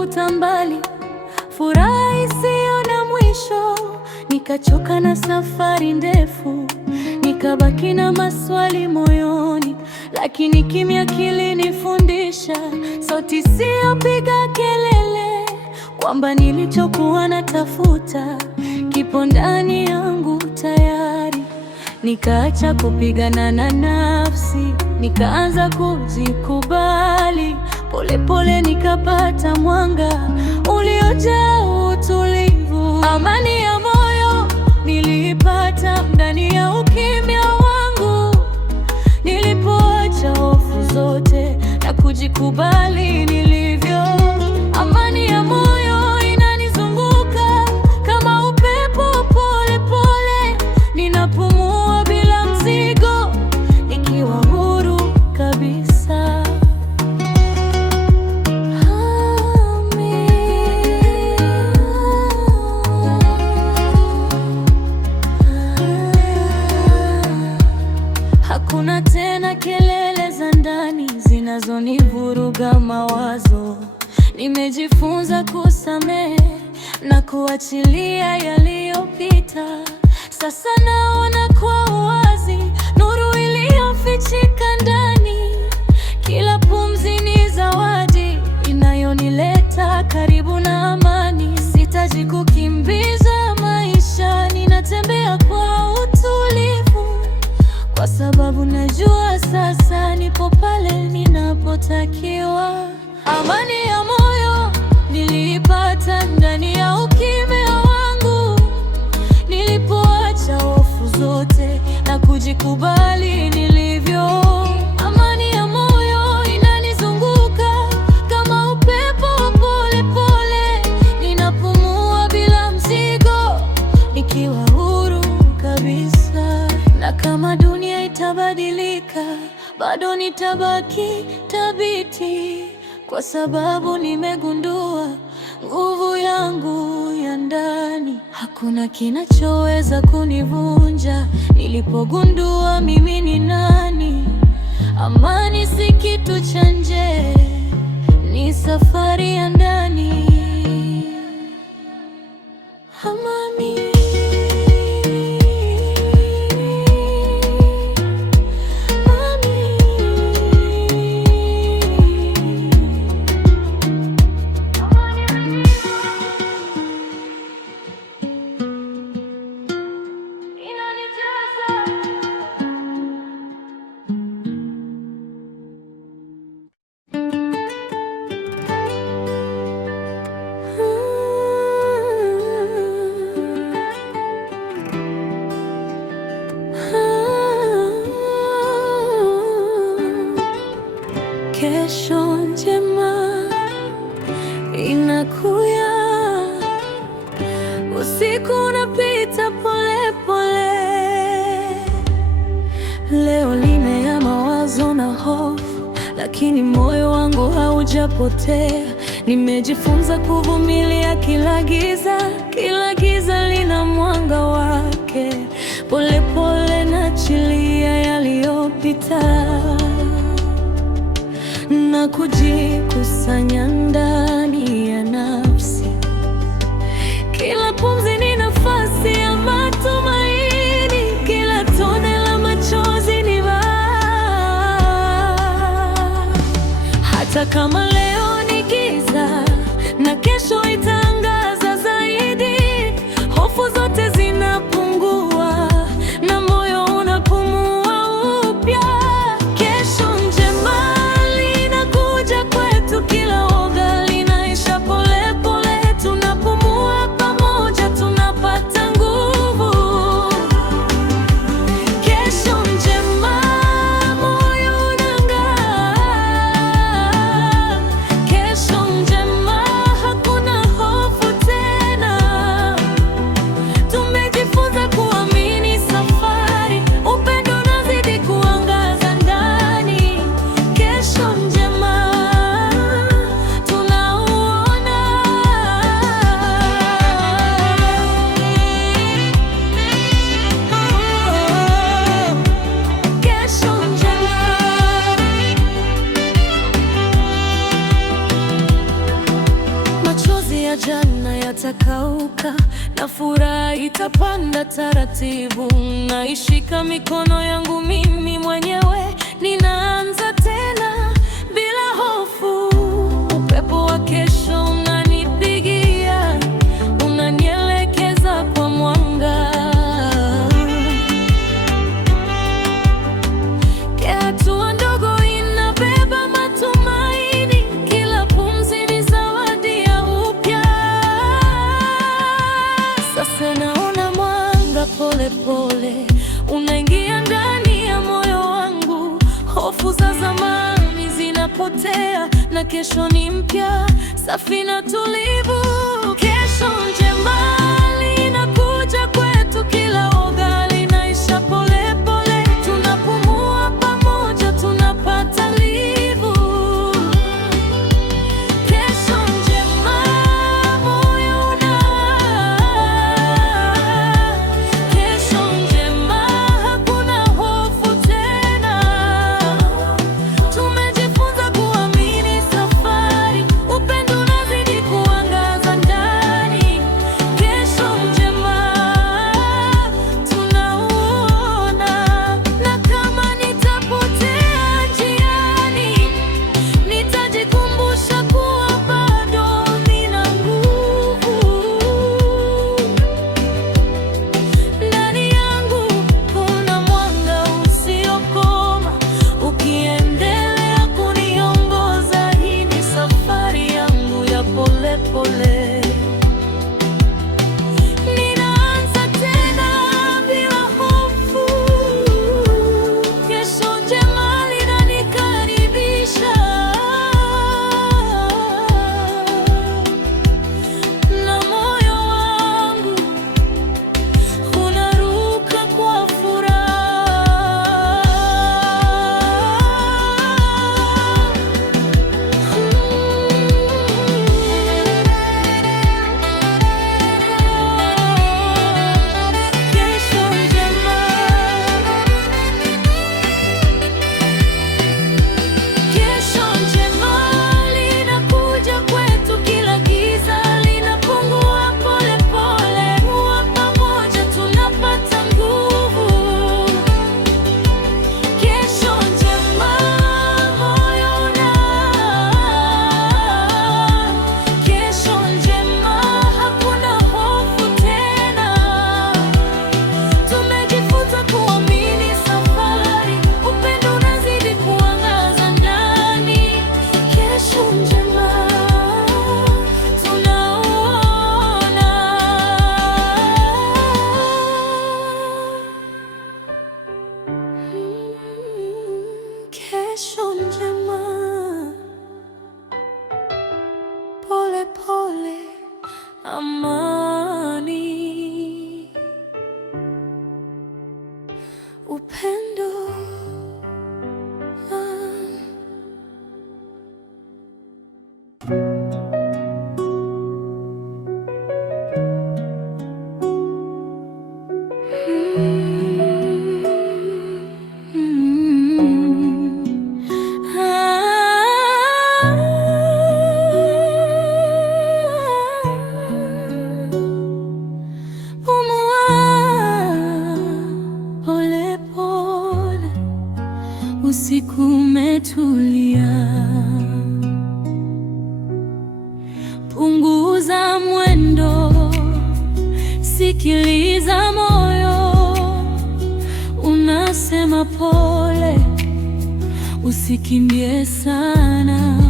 kutafuta mbali, furaha isiyo na mwisho. Nikachoka na safari ndefu, nikabaki na maswali moyoni, lakini kimya kilinifundisha, sauti isiyopiga kelele, kwamba nilichokuwa natafuta kipo ndani yangu tayari. Nikaacha kupigana na nafsi, nikaanza kujikubali. Polepole nikapata mwanga uliojaa utulivu. Amani ya moyo niliipata ndani ya ukimya wangu, nilipoacha hofu zote na kujikubali nilivyo. Amani ya moyo inanizunguka kama upepo, pole pole ninapumua bila mzigo, nikiwa huru kabisa. Hakuna tena kelele za ndani zinazonivuruga mawazo. Nimejifunza kusamehe na kuachilia yaliyopita. Sasa naona kwa uwazi nuru iliyofichika ndani. Kila pumzi ni zawadi inayonileta karibu na amani. Sitaji kukimbiza maisha, ninatembea kwa utulivu, kwa sababu najua sasa nipo pale ninapotakiwa. Amani ya moyo niliipata ndani ya ukimya wangu, nilipoacha hofu zote na kujikubali nilivyo. Amani ya moyo inanizunguka kama upepo, pole pole ninapumua bila mzigo, nikiwa huru kabisa. Na kama dunia itabadilika, bado nitabaki thabiti, kwa sababu nimegundua nguvu yangu ya ndani. Hakuna kinachoweza kunivunja nilipogundua mimi ni nani. Amani si kitu cha nje, ni safari ya ndani. Amani. Kesho njema inakuja, usiku unapita pole pole. Leo nimejaa mawazo na hofu, lakini moyo wangu haujapotea. Nimejifunza kuvumilia kila giza lina mwanga wake. Pole pole naachilia yaliyopita na kujikusanya ndani ya nafsi. Kila pumzi ni nafasi ya matumaini, kila tone la machozi ni hata kama leo ni giza na kesho itangaza zaidi, hofu zote zinapungua na moyo unapumua upya. Kesho njema linakuja kwetu, kila woga linaisha pole pole. Tunapumua pamoja, tunapata nguvu. Kesho njema, moyo unang'aa. itapanda taratibu. Naishika mikono yangu mimi mwenyewe, ninaanza tena bila hofu. Upepo wa kesho unanipigia, unanielekeza kwa mwanga. Kila hatua ndogo inabeba matumaini, kila pumzi ni zawadi ya upya. Sasa naona mwanga pole pole unaingia ndani ya moyo wangu. Hofu za zamani zinapotea na kesho ni mpya, safi na tulivu. Kesho njema inakuja kwetu, kila woga linaisha pole pole. Tunapumua pamoja, tunapata livu. Kesho njema, moyo unang'aa. Kesho njema, hakuna hofu tena. Tumejifunza kuamini safari, upendo unazidi kuangaza ndani. Kesho njema tunauona, na kama nitapotea njiani, nitajikumbusha kuwa bado nina nguvu. Ndani yangu kuna mwanga usiokoma, ukiendelea kuniongoza. Hii ni safari yangu ya pole pole. Ninaanza tena bila hofu. Kesho njema linanikaribisha, na moyo wangu unaruka kwa furaha. Kesho njema, kesho njema linakuja kwetu, kila giza linapungua pole pole. Huwa pamoja tunapata nguvu. Kesho njema, moyo unang'aa. Kesho njema, hakuna hofu tena. Tumejifunza kuamini safari, upendo unazidi kuangaza ndani. Kesho njema tunauona. Kesho njema, pole pole, amani, upendo. Pumua pole pole, usiku umetulia. Punguza mwendo, sikiliza moyo unasema pole. Usikimbie sana,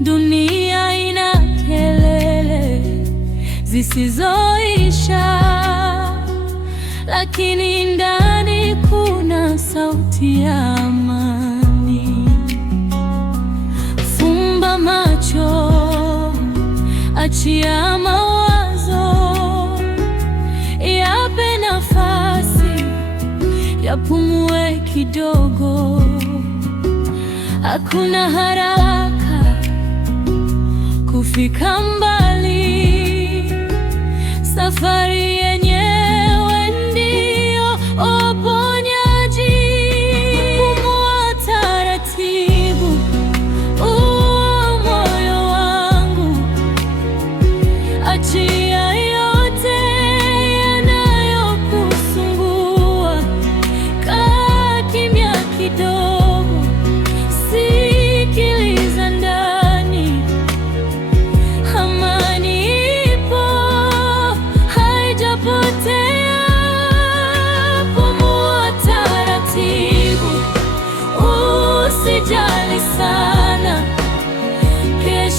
dunia ina kelele zisizoisha, lakini ndani kuna sauti ya amani. Fumba macho, achia mawazo, yape nafasi, yapumue kidogo. Hakuna haraka kufika mbali, safari yenyewe ndio uponyaji. Pumua taratibu, moyo wangu, achia yote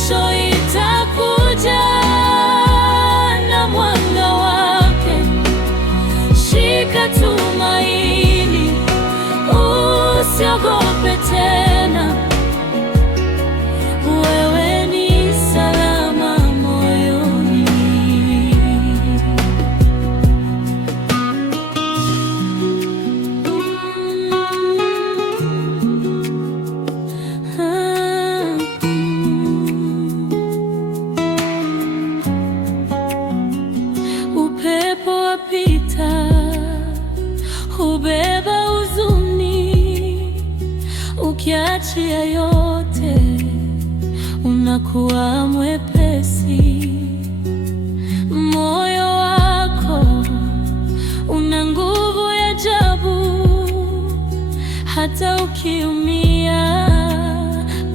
Kesho itakuja na mwanga wake. Shika tumaini, usiogope tena. Wewe ni salama moyoni. Upepo wapita, hubeba huzuni, ukiachia yote unakuwa mwepesi. Moyo wako una nguvu ya ajabu, hata ukiumia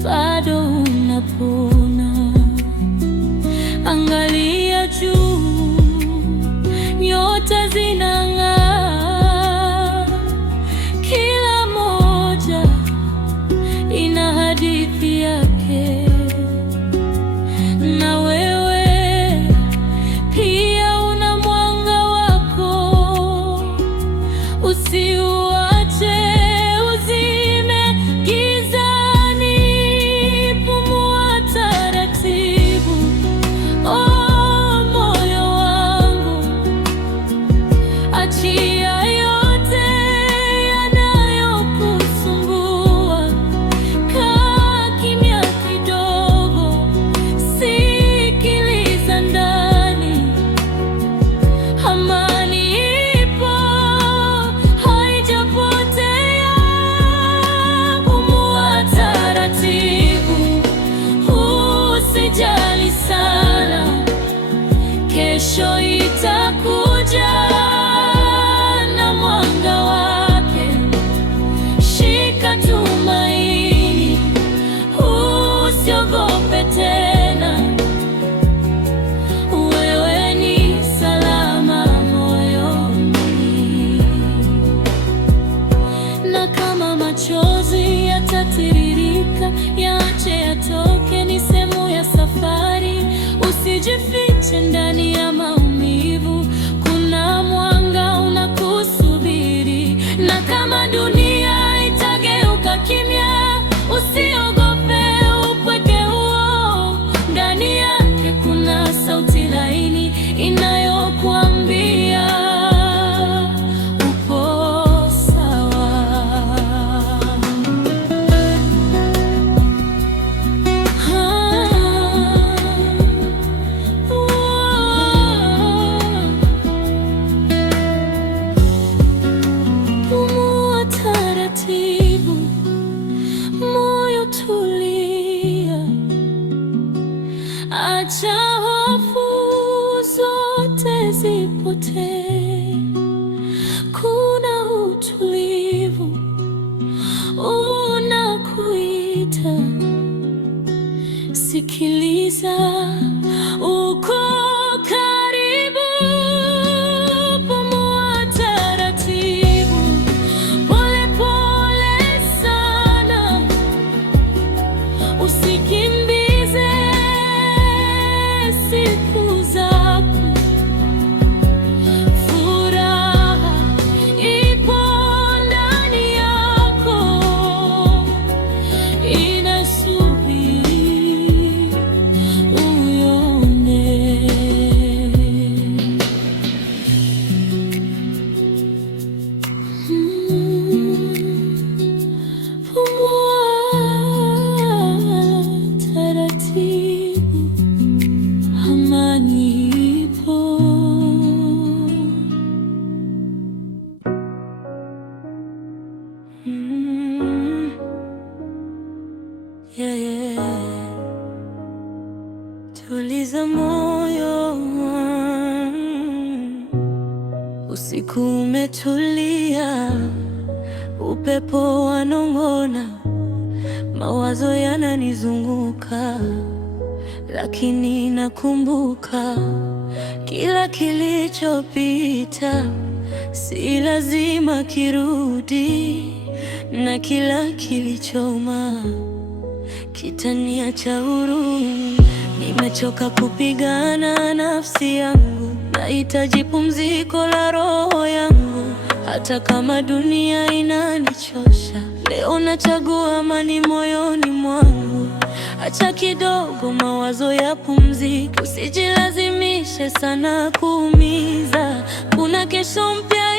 bado unapona. Angalia juu, nyota zinang'aa, kila moja ina hadithi yake. Na wewe pia una mwanga wako, usiuache uzime gizani. Pumua taratibu, oh moyo wangu, achia yote yanayokusumbua. Kaa kimya kidogo, sikiliza ndani. Amani ipo, haijapotea. Pumua taratibu, usijali sana. Kesho itakuja na mwanga wake. Shika tumaini, usiogope tena. Wewe ni salama moyoni. Na kama machozi yatatiririka, yaache yatoke, ni sehemu ya safari. Usijifiche ndani ya maumivu, kuna mwanga unakusubiri. Na kama dunia itageuka kimya, usiogope upweke huo. Ndani yake kuna sauti laini inayokuambia upo sawa. Pumua taratibu, moyo tulia, acha hofu zote zipotee. Kuna utulivu unakuita, sikiliza, uko karibu. Pumua taratibu, pole pole sana, usikimbize siku zako. Furaha ipo ndani yako, inasubiri uione. Pumua taratibu, amani ipo. Yeah, yeah. Tuliza moyo, usiku umetulia, upepo wanong'ona, mawazo yananizunguka, lakini nakumbuka kila kilichopita, si lazima kirudi, na kila kilichoma kitaniacha huru. Nimechoka kupigana nafsi yangu, nahitaji pumziko la roho yangu. Hata kama dunia inanichosha, leo nachagua amani moyoni mwangu. Acha kidogo mawazo ya pumziko, usijilazimishe sana kuumiza. Kuna kesho mpya.